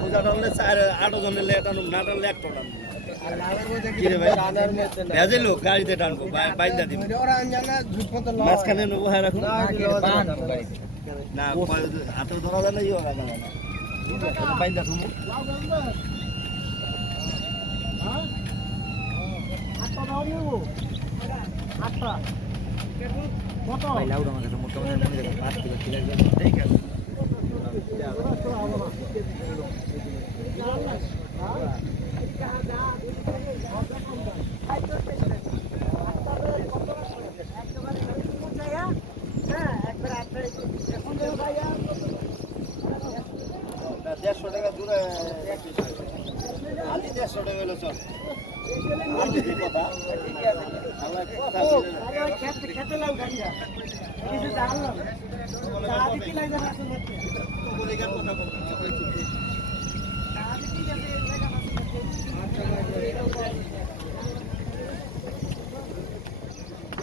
পূজা টানলে 8 জনের লে টানুম না টানলে একটা টানুম কি রে ভাই ভেজে লোক গাড়িতে টানবো বাইন্দা দিব মাঝখানে নেবো হ্যাঁ রাখুন না হাতে ধরা যায় না ইয়ে হয় না বাইন্দা তুমি দেড়শো টাকা দূরে আলি 150 টাকা হইলো চল কথা